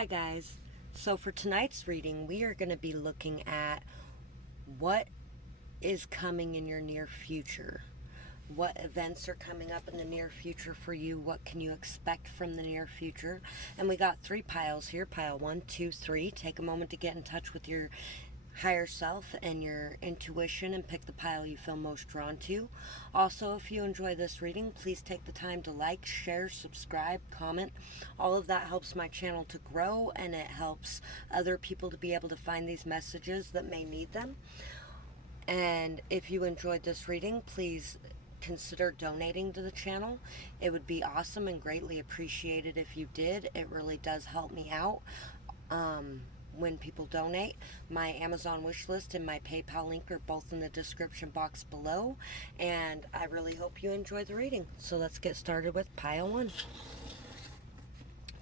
Hi guys. So for tonight's reading, we are going to be looking at what is coming in your near future. What events are coming up in the near future for you? What can you expect from the near future? And we got 3 piles here. Pile 1, 2, 3. Take a moment to get in touch with your higher self and your intuition and pick the pile you feel most drawn to. Also, if you enjoy this reading, please take the time to like, share, subscribe, comment. All of that helps my channel to grow, and it helps other people to be able to find these messages that may need them. And if you enjoyed this reading, please consider donating to the channel. It would be awesome and greatly appreciated if you did. It really does help me out. When people donate. My Amazon wish list and my PayPal link are both in the description box below, and I really hope you enjoy the reading. So let's get started with pile 1.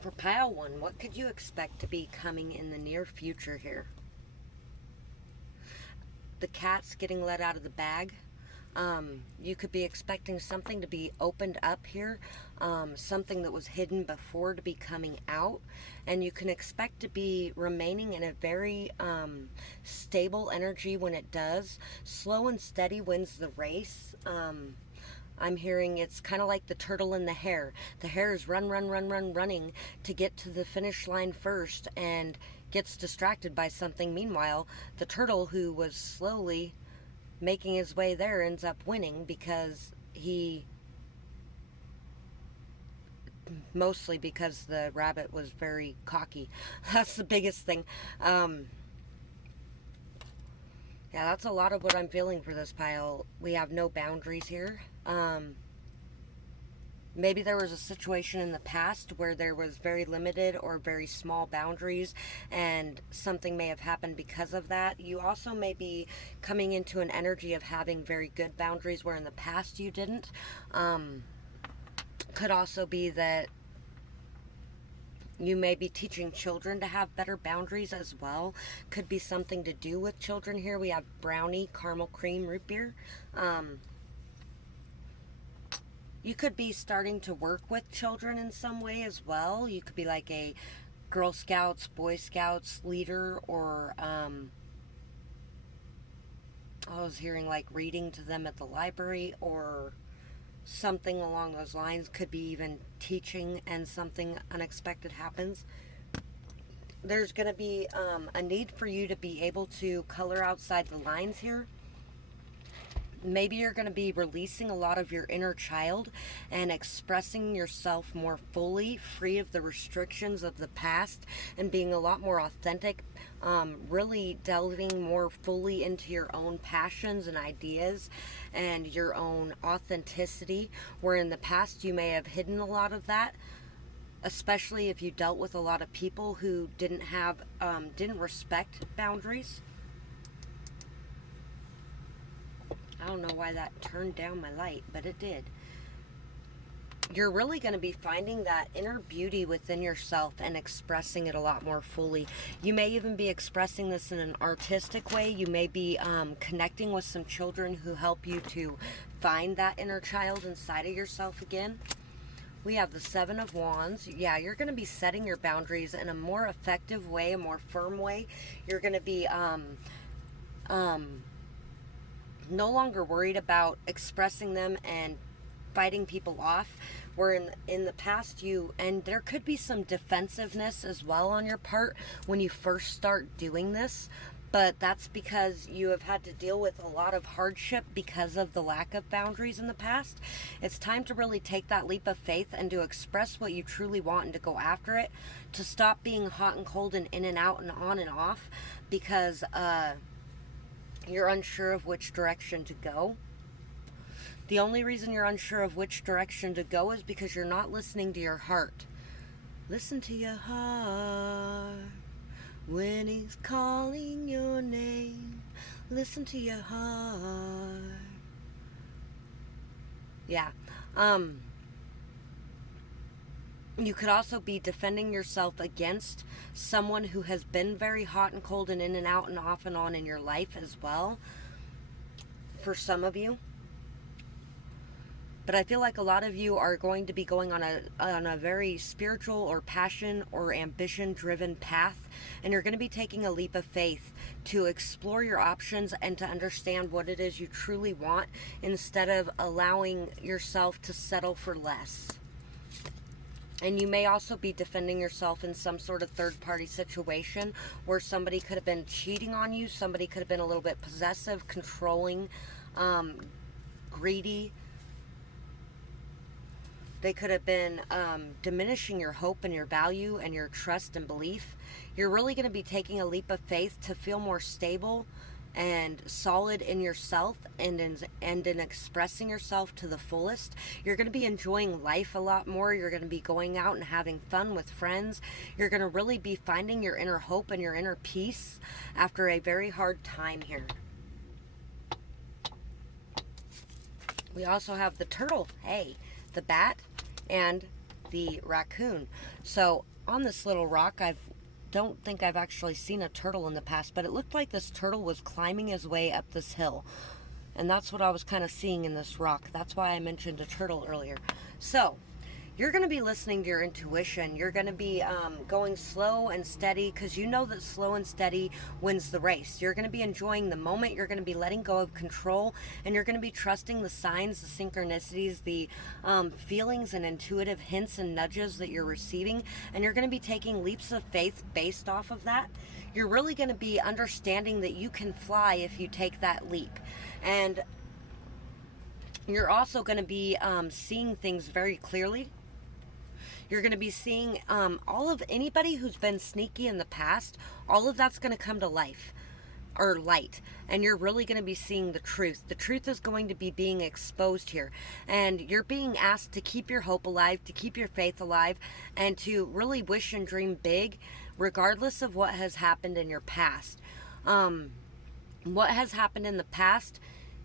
For pile 1, what could you expect to be coming in the near future here? The cat's getting let out of the bag. You could be expecting something to be opened up here, something that was hidden before to be coming out, and you can expect to be remaining in a very stable energy when it does. Slow and steady wins the race. I'm hearing it's kind of like the turtle and the hare. The hare is running to get to the finish line first and gets distracted by something. Meanwhile, the turtle, who was slowly making his way there, ends up winning because mostly because the rabbit was very cocky. That's the biggest thing. Yeah, that's a lot of what I'm feeling for this pile. We have no boundaries here. Maybe there was a situation in the past where there was very limited or very small boundaries, and something may have happened because of that. You also may be coming into an energy of having very good boundaries where in the past you didn't. Could also be that you may be teaching children to have better boundaries as well. Could be something to do with children here. We have brownie, caramel cream, root beer. You could be starting to work with children in some way as well. You could be like a Girl Scouts, Boy Scouts leader, or I was hearing like reading to them at the library or something along those lines. Could be even teaching and something unexpected happens. There's going to be a need for you to be able to color outside the lines here. Maybe you're going to be releasing a lot of your inner child and expressing yourself more fully, free of the restrictions of the past, and being a lot more authentic, really delving more fully into your own passions and ideas and your own authenticity, where in the past you may have hidden a lot of that, especially if you dealt with a lot of people who didn't respect boundaries. I don't know why that turned down my light, but it did. You're really going to be finding that inner beauty within yourself and expressing it a lot more fully. You may even be expressing this in an artistic way. You may be connecting with some children who help you to find that inner child inside of yourself again. We have the 7 of Wands. Yeah, you're going to be setting your boundaries in a more effective way, a more firm way. You're going to be no longer worried about expressing them and fighting people off, where in the past and there could be some defensiveness as well on your part when you first start doing this, but that's because you have had to deal with a lot of hardship because of the lack of boundaries in the past. It's time to really take that leap of faith and to express what you truly want and to go after it, to stop being hot and cold and in and out and on and off because you're unsure of which direction to go. The only reason you're unsure of which direction to go is because you're not listening to your heart. Listen to your heart when he's calling your name. Listen to your heart. Yeah. You could also be defending yourself against someone who has been very hot and cold and in and out and off and on in your life as well, for some of you. but I feel like a lot of you are going to be going on a very spiritual or passion or ambition driven path, and you're going to be taking a leap of faith to explore your options and to understand what it is you truly want instead of allowing yourself to settle for less. And you may also be defending yourself in some sort of third-party situation where somebody could have been cheating on you, somebody could have been a little bit possessive, controlling, greedy. They could have been diminishing your hope and your value and your trust and belief. You're really going to be taking a leap of faith to feel more stable and solid in yourself and in expressing yourself to the fullest. You're going to be enjoying life a lot more. You're going to be going out and having fun with friends. You're going to really be finding your inner hope and your inner peace after a very hard time here. We also have the turtle, hey, the bat, and the raccoon. So on this little rock, don't think I've actually seen a turtle in the past, but it looked like this turtle was climbing his way up this hill. And that's what I was kind of seeing in this rock. That's why I mentioned a turtle earlier. So you're going to be listening to your intuition. You're going to be going slow and steady because you know that slow and steady wins the race. You're going to be enjoying the moment. You're going to be letting go of control, and you're going to be trusting the signs, the synchronicities, the feelings and intuitive hints and nudges that you're receiving, and you're going to be taking leaps of faith based off of that. You're really going to be understanding that you can fly if you take that leap. And you're also going to be seeing things very clearly. You're going to be seeing all of anybody who's been sneaky in the past, all of that's going to come to life or light, and you're really going to be seeing the truth. The truth is going to be being exposed here, and you're being asked to keep your hope alive, to keep your faith alive, and to really wish and dream big regardless of what has happened in your past. What has happened in the past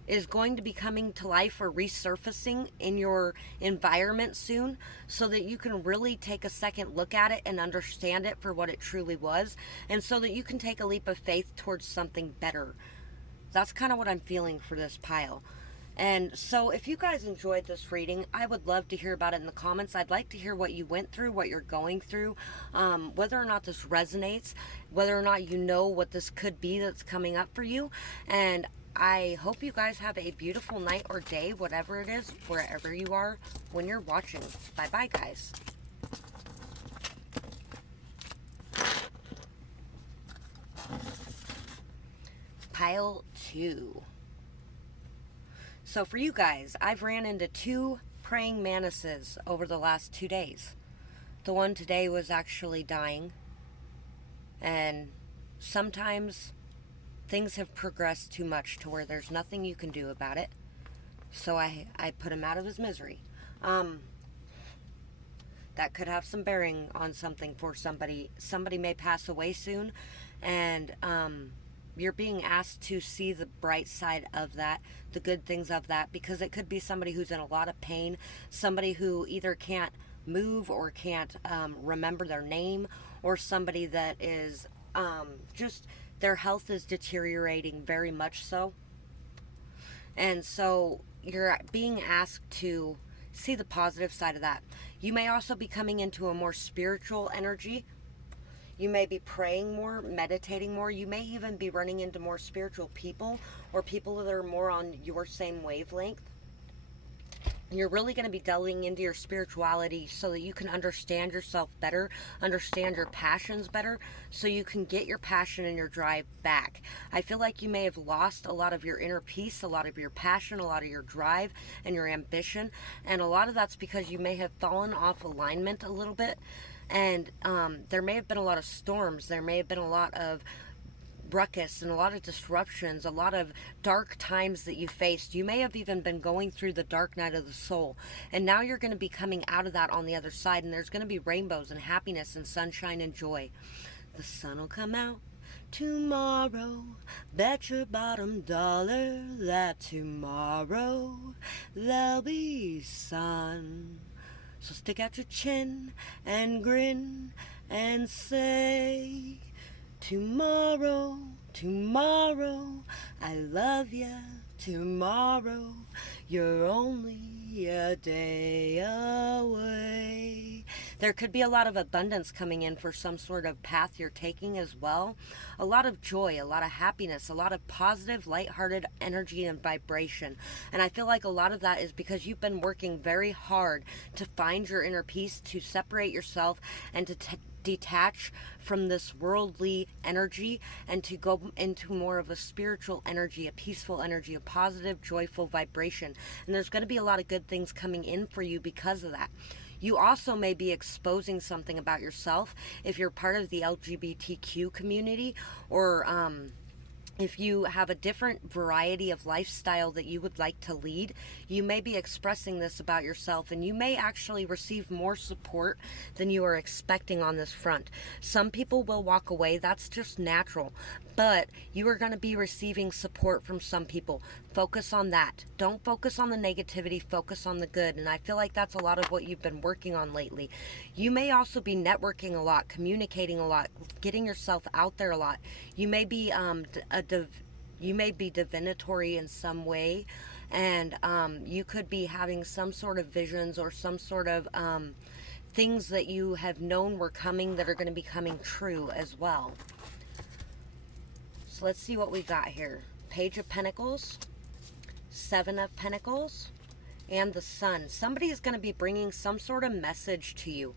is going to be coming to life or resurfacing in your environment soon, so that you can really take a second look at it and understand it for what it truly was, and so that you can take a leap of faith towards something better. That's kind of what I'm feeling for this pile. And so if you guys enjoyed this reading, I would love to hear about it in the comments. I'd like to hear what you went through, what you're going through, whether or not this resonates, whether or not you know what this could be that's coming up for you. And I hope you guys have a beautiful night or day, whatever it is, wherever you are when you're watching. Bye-bye, guys. Pile 2. So for you guys, I've ran into 2 praying mantises over the last 2 days. The one today was actually dying. And sometimes things have progressed too much to where there's nothing you can do about it. So I put him out of his misery. That could have some bearing on something for somebody. Somebody may pass away soon, and you're being asked to see the bright side of that, the good things of that, because it could be somebody who's in a lot of pain, somebody who either can't move or can't remember their name, or somebody that is just their health is deteriorating very much so. And so you're being asked to see the positive side of that. You may also be coming into a more spiritual energy. You may be praying more, meditating more. You may even be running into more spiritual people, or people that are more on your same wavelength. You're really going to be delving into your spirituality so that you can understand yourself better, understand your passions better, so you can get your passion and your drive back. I feel like you may have lost a lot of your inner peace, a lot of your passion, a lot of your drive and your ambition, and a lot of that's because you may have fallen off alignment a little bit, and there may have been a lot of storms, there may have been a lot of ruckus and a lot of disruptions, a lot of dark times that you faced. You may have even been going through the dark night of the soul, and now you're going to be coming out of that on the other side, and there's going to be rainbows and happiness and sunshine and joy. The sun will come out tomorrow, bet your bottom dollar that tomorrow there'll be sun. So stick out your chin and grin and say, tomorrow, tomorrow, I love ya. Tomorrow, You're only a day away. There could be a lot of abundance coming in for some sort of path you're taking as well. A lot of joy, a lot of happiness, a lot of positive, lighthearted energy and vibration. And I feel like a lot of that is because you've been working very hard to find your inner peace, to separate yourself, and to detach from this worldly energy and to go into more of a spiritual energy, a peaceful energy, a positive, joyful vibration. And there's going to be a lot of good things coming in for you because of that. You also may be exposing something about yourself if you're part of the LGBTQ community, or if you have a different variety of lifestyle that you would like to lead. You may be expressing this about yourself, and you may actually receive more support than you are expecting on this front. Some people will walk away, that's just natural, but you are going to be receiving support from some people. Focus on that. Don't focus on the negativity, focus on the good. And I feel like that's a lot of what you've been working on lately. You may also be networking a lot, communicating a lot, getting yourself out there a lot. You may be you may be divinatory in some way, and you could be having some sort of visions or some sort of things that you have known were coming that are going to be coming true as well. So let's see what we got here. Page of Pentacles, Seven of Pentacles, and the Sun. Somebody is going to be bringing some sort of message to you.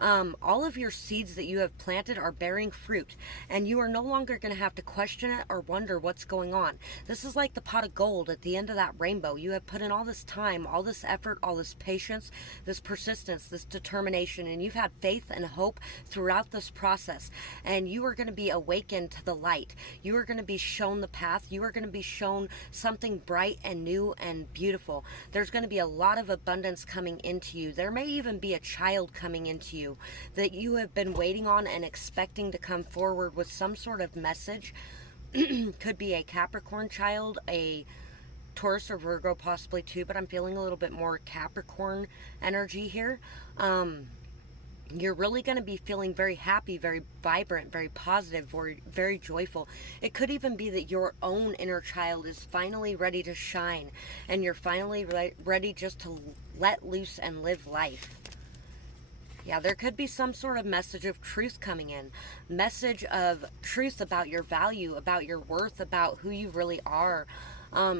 All of your seeds that you have planted are bearing fruit, and you are no longer going to have to question it or wonder what's going on. This is like the pot of gold at the end of that rainbow. You have put in all this time, all this effort, all this patience, this persistence, this determination, and you've had faith and hope throughout this process, and you are going to be awakened to the light. You are going to be shown the path. You are going to be shown something bright and new and beautiful. There's going to be a lot of abundance coming into you. There may even be a child coming into you that you have been waiting on and expecting to come forward with some sort of message. Could be a Capricorn child, a Taurus or Virgo possibly too, but I'm feeling a little bit more Capricorn energy here. You're really going to be feeling very happy, very vibrant, very positive, very, very joyful. It could even be that your own inner child is finally ready to shine, and you're finally ready just to let loose and live life. Yeah, there could be some sort of message of truth coming in. Message of truth about your value, about your worth, about who you really are.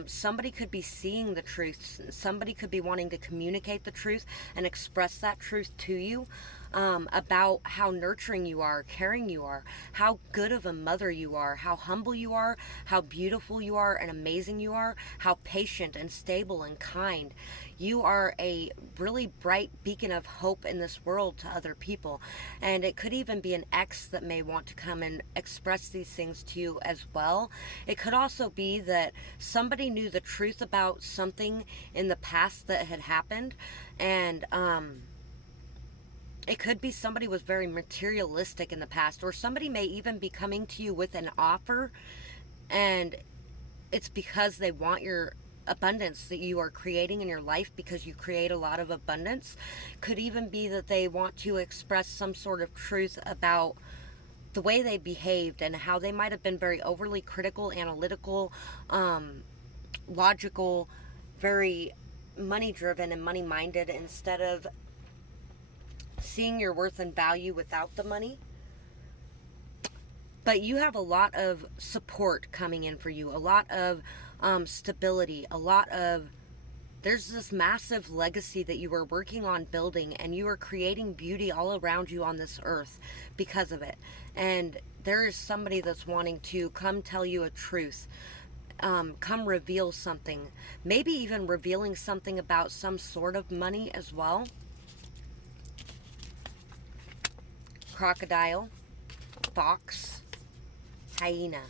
Somebody could be seeing the truth. Somebody could be wanting to communicate the truth and express that truth to you. About how nurturing you are, caring you are, how good of a mother you are, how humble you are, how beautiful you are and amazing you are, how patient and stable and kind. You are a really bright beacon of hope in this world to other people. And it could even be an ex that may want to come and express these things to you as well. It could also be that somebody knew the truth about something in the past that had happened, and it could be somebody was very materialistic in the past, or somebody may even be coming to you with an offer, and it's because they want your abundance that you are creating in your life, because you create a lot of abundance. Could even be that they want to express some sort of truth about the way they behaved and how they might have been very overly critical, analytical, logical, very money driven and money minded, instead of seeing your worth and value without the money. But you have a lot of support coming in for you, a lot of stability, there's this massive legacy that you are working on building, and you are creating beauty all around you on this earth because of it. And there is somebody that's wanting to come tell you a truth, come reveal something, maybe even revealing something about some sort of money as well. Crocodile, fox, hyena.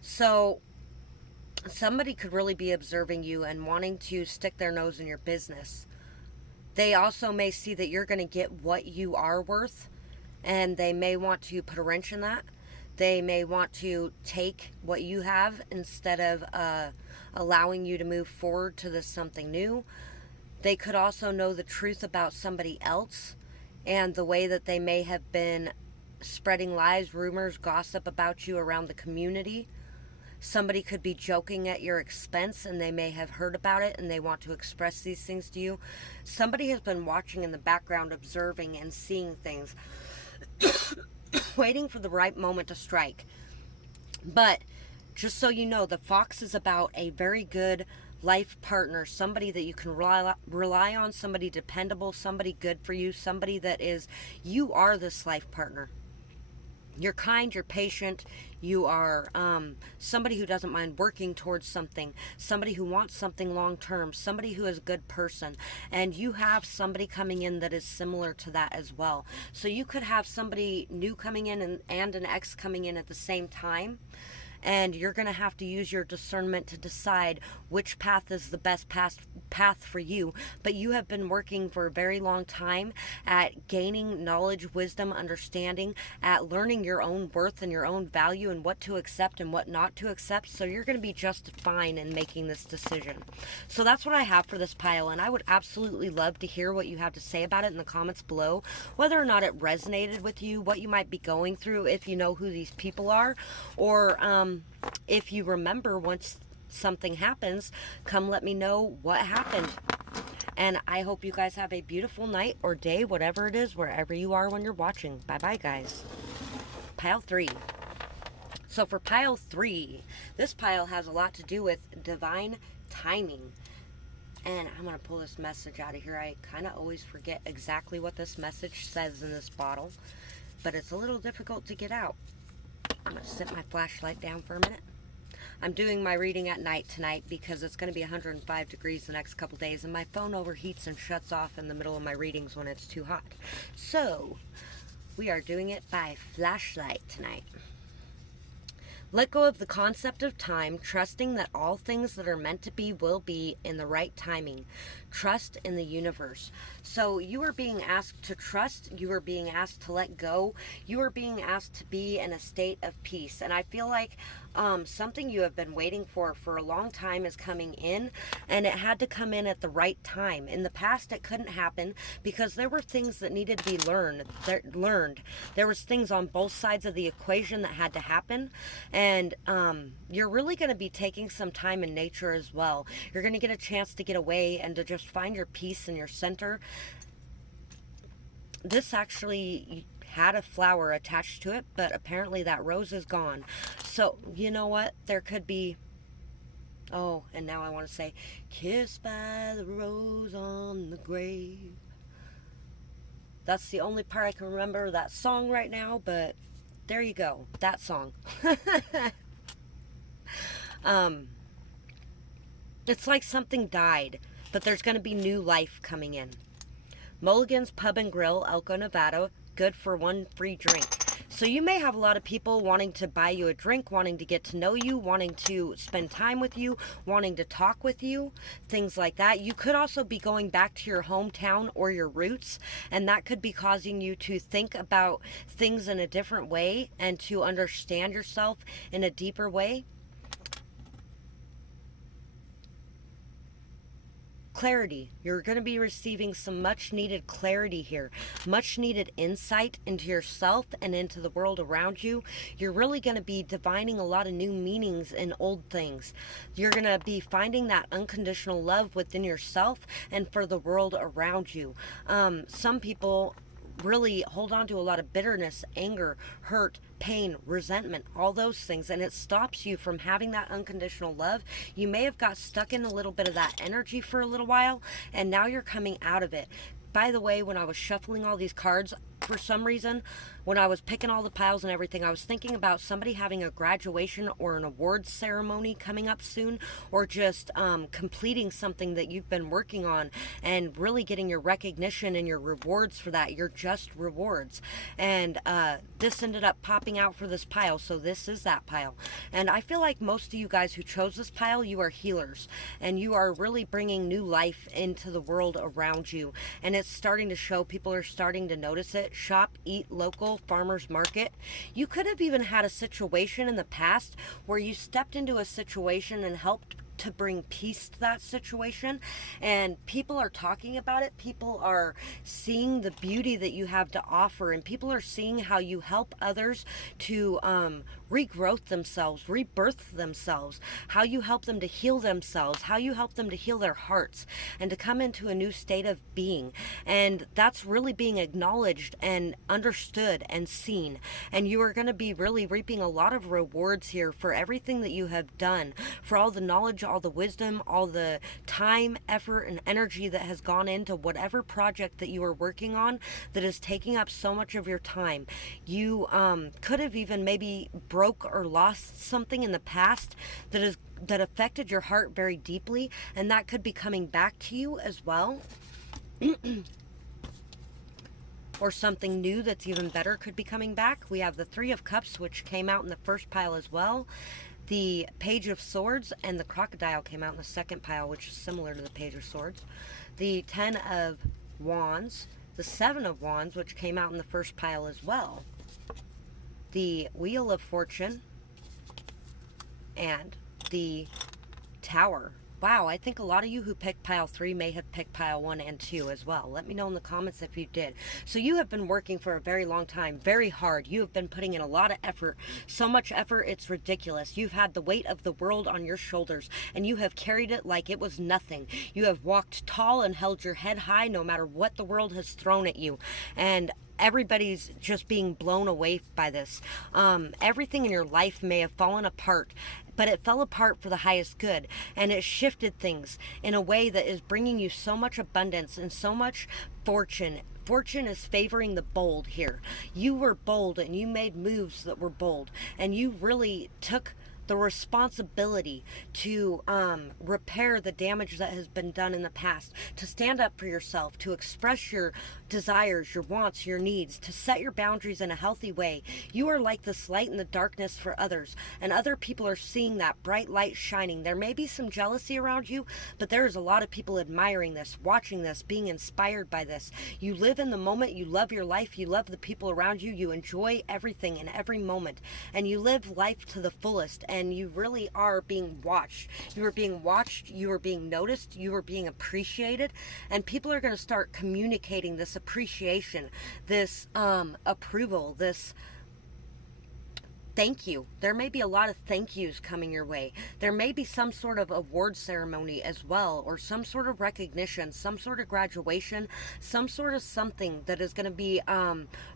So somebody could really be observing you and wanting to stick their nose in your business. They also may see that you're going to get what you are worth, and they may want to put a wrench in that. They may want to take what you have instead of allowing you to move forward to this something new. They could also know the truth about somebody else and the way that they may have been spreading lies, rumors, gossip about you around the community. Somebody could be joking at your expense, and they may have heard about it and they want to express these things to you. Somebody has been watching in the background, observing and seeing things, waiting for the right moment to strike. But just so you know, the Fox is about a very good life partner, somebody that you can rely on, somebody dependable, somebody good for you, somebody that is, you are this life partner. You're kind, you're patient, you are somebody who doesn't mind working towards something, somebody who wants something long term, somebody who is a good person, and you have somebody coming in that is similar to that as well. So you could have somebody new coming in and an ex coming in at the same time. And you're going to have to use your discernment to decide which path is the best path for you. But you have been working for a very long time at gaining knowledge, wisdom, understanding, at learning your own worth and your own value and what to accept and what not to accept. So you're going to be just fine in making this decision. So that's what I have for this pile. And I would absolutely love to hear what you have to say about it in the comments below. Whether or not it resonated with you, what you might be going through, if you know who these people are, or if you remember once something happens, come let me know what happened. And I hope you guys have a beautiful night or day, whatever it is, wherever you are when you're watching. Bye-bye, guys. Pile 3. So for pile 3, this pile has a lot to do with divine timing. And I'm going to pull this message out of here. I kind of always forget exactly what this message says in this bottle, but it's a little difficult to get out. I'm going to set my flashlight down for a minute. I'm doing my reading at night tonight because it's going to be 105 degrees the next couple days, and my phone overheats and shuts off in the middle of my readings when it's too hot. So, we are doing it by flashlight tonight. Let go of the concept of time, trusting that all things that are meant to be will be in the right timing. Trust in the universe. So you are being asked to trust. You are being asked to let go. You are being asked to be in a state of peace. And I feel like something you have been waiting for a long time is coming in, and it had to come in at the right time. In the past, it couldn't happen because there were things that needed to be learned. There was things on both sides of the equation that had to happen. And you're really going to be taking some time in nature as well. You're going to get a chance to get away and to just find your peace and your center. This actually had a flower attached to it, but apparently that rose is gone. So, you know what? There could be... Oh, and now I want to say, kissed by the rose on the grave. That's the only part I can remember of that song right now, but there you go. That song. It's like something died, but there's going to be new life coming in. Mulligan's Pub and Grill, Elko, Nevada, good for one free drink. So you may have a lot of people wanting to buy you a drink, wanting to get to know you, wanting to spend time with you, wanting to talk with you, things like that. You could also be going back to your hometown or your roots, and that could be causing you to think about things in a different way and to understand yourself in a deeper way. Clarity. You're going to be receiving some much needed clarity here, much needed insight into yourself and into the world around you. You're really going to be divining a lot of new meanings in old things. You're going to be finding that unconditional love within yourself and for the world around you. Some people really hold on to a lot of bitterness, anger, hurt, pain, resentment, all those things, and it stops you from having that unconditional love. You may have got stuck in a little bit of that energy for a little while, and now you're coming out of it. By the way, when I was shuffling all these cards, for some reason, when I was picking all the piles and everything, I was thinking about somebody having a graduation or an awards ceremony coming up soon, or just completing something that you've been working on and really getting your recognition and your rewards for that, your just rewards. And this ended up popping out for this pile, so this is that pile. And I feel like most of you guys who chose this pile, you are healers, and you are really bringing new life into the world around you, and it's starting to show. People are starting to notice it. Shop, eat local, farmers market. You could have even had a situation in the past where you stepped into a situation and helped to bring peace to that situation, and people are talking about it. People are seeing the beauty that you have to offer, and people are seeing how you help others to regrowth themselves, rebirth themselves, how you help them to heal themselves, how you help them to heal their hearts and to come into a new state of being. And that's really being acknowledged and understood and seen. And you are going to be really reaping a lot of rewards here for everything that you have done, for all the knowledge, all the wisdom, all the time, effort, and energy that has gone into whatever project that you are working on that is taking up so much of your time. You could have even maybe broke or lost something in the past that affected your heart very deeply, and that could be coming back to you as well. Or something new that's even better could be coming back. We have the Three of Cups, which came out in the first pile as well. The Page of Swords and the Crocodile came out in the second pile, which is similar to the Page of Swords. The Ten of Wands, the Seven of Wands, which came out in the first pile as well. The Wheel of Fortune, and the Tower. Wow, I think a lot of you who picked pile 3 may have picked pile 1 and 2 as well. Let me know in the comments if you did. So you have been working for a very long time, very hard. You have been putting in a lot of effort, so much effort it's ridiculous. You've had the weight of the world on your shoulders, and you have carried it like it was nothing. You have walked tall and held your head high no matter what the world has thrown at you. And everybody's just being blown away by this. Everything in your life may have fallen apart, but it fell apart for the highest good, and it shifted things in a way that is bringing you so much abundance and so much fortune. Fortune is favoring the bold here. You were bold, and you made moves that were bold, and you really took the responsibility to repair the damage that has been done in the past, to stand up for yourself, to express your desires, your wants, your needs, to set your boundaries in a healthy way. You are like this light in the darkness for others, and other people are seeing that bright light shining. There may be some jealousy around you, but there is a lot of people admiring this, watching this, being inspired by this. You live in the moment, you love your life, you love the people around you, you enjoy everything in every moment, and you live life to the fullest. And you really are being watched. You are being watched, you are being noticed, you are being appreciated, and people are going to start communicating this appreciation, this approval, this thank you. There may be a lot of thank yous coming your way. There may be some sort of award ceremony as well, or some sort of recognition, some sort of graduation, some sort of something that is going to be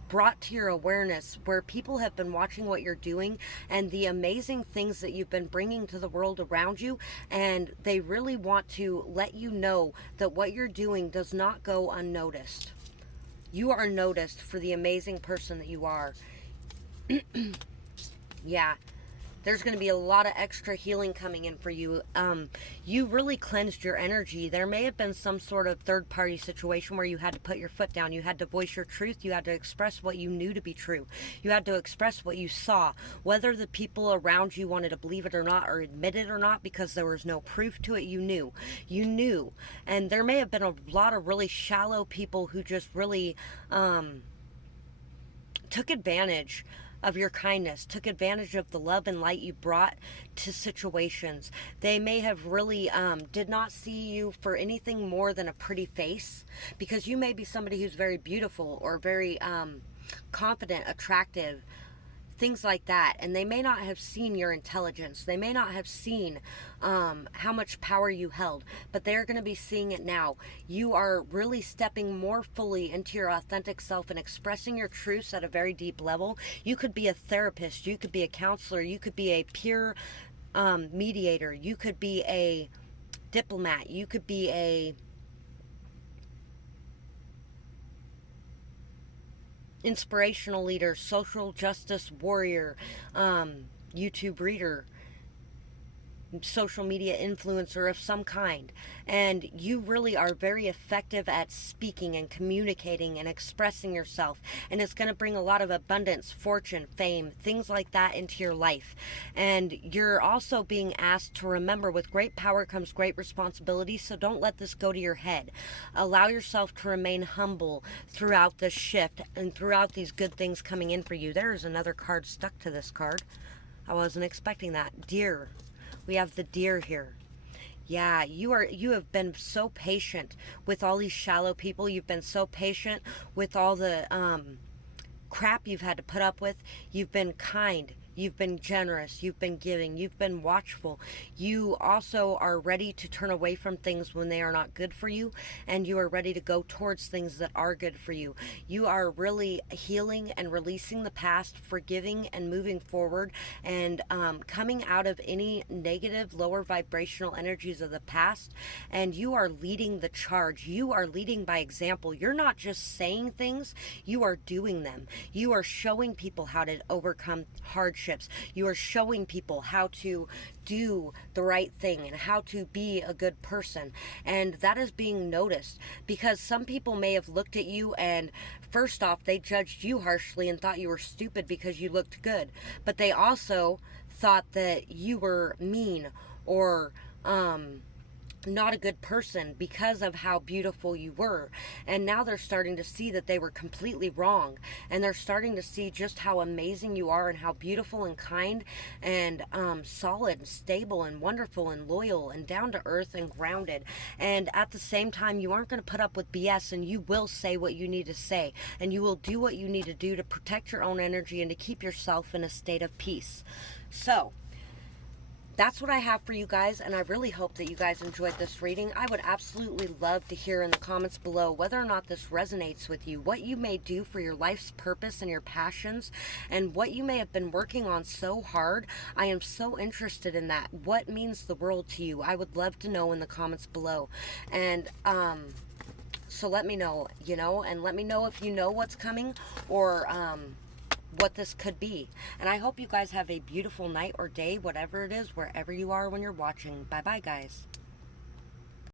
brought to your awareness, where people have been watching what you're doing and the amazing things that you've been bringing to the world around you, and they really want to let you know that what you're doing does not go unnoticed. You are noticed for the amazing person that you are. Yeah, there's going to be a lot of extra healing coming in for you. You really cleansed your energy. There may have been some sort of third-party situation where you had to put your foot down. You had to voice your truth. You had to express what you knew to be true. You had to express what you saw, whether the people around you wanted to believe it or not, or admit it or not, because there was no proof to it. You knew. You knew. And there may have been a lot of really shallow people who just really took advantage of your kindness, took advantage of the love and light you brought to situations. They may have really did not see you for anything more than a pretty face, because you may be somebody who's very beautiful or very confident, attractive, things like that, and they may not have seen your intelligence. They may not have seen how much power you held, but they're going to be seeing it now. You are really stepping more fully into your authentic self and expressing your truths at a very deep level. You could be a therapist, you could be a counselor, you could be a peer mediator, you could be a diplomat, you could be a inspirational leader, social justice warrior, YouTube reader, social media influencer of some kind, and you really are very effective at speaking and communicating and expressing yourself, and it's going to bring a lot of abundance, fortune, fame, things like that into your life. And you're also being asked to remember, with great power comes great responsibility, so don't let this go to your head. Allow yourself to remain humble throughout this shift and throughout these good things coming in for you. There's another card stuck to this card. I wasn't expecting that. Deer. We have the Deer here. Yeah, you have been so patient with all these shallow people. You've been so patient with all the crap you've had to put up with. You've been kind. You've been generous. You've been giving. You've been watchful. You also are ready to turn away from things when they are not good for you, and you are ready to go towards things that are good for you. You are really healing and releasing the past, forgiving and moving forward, and coming out of any negative, lower vibrational energies of the past. And you are leading the charge. You are leading by example. You're not just saying things, you are doing them. You are showing people how to overcome hardships. You are showing people how to do the right thing and how to be a good person. And that is being noticed, because some people may have looked at you and first off, they judged you harshly and thought you were stupid because you looked good. But they also thought that you were mean or not a good person because of how beautiful you were. And now they're starting to see that they were completely wrong, and they're starting to see just how amazing you are and how beautiful and kind and solid and stable and wonderful and loyal and down to earth and grounded. And at the same time, you aren't going to put up with BS, and you will say what you need to say, and you will do what you need to do to protect your own energy and to keep yourself in a state of peace. So that's what I have for you guys, and I really hope that you guys enjoyed this reading. I would absolutely love to hear in the comments below whether or not this resonates with you, what you may do for your life's purpose and your passions, and what you may have been working on so hard. I am so interested in that. What means the world to you? I would love to know in the comments below. And so let me know, and let me know if you know what's coming, or what this could be. And I hope you guys have a beautiful night or day, whatever it is, wherever you are when you're watching. Bye bye, guys.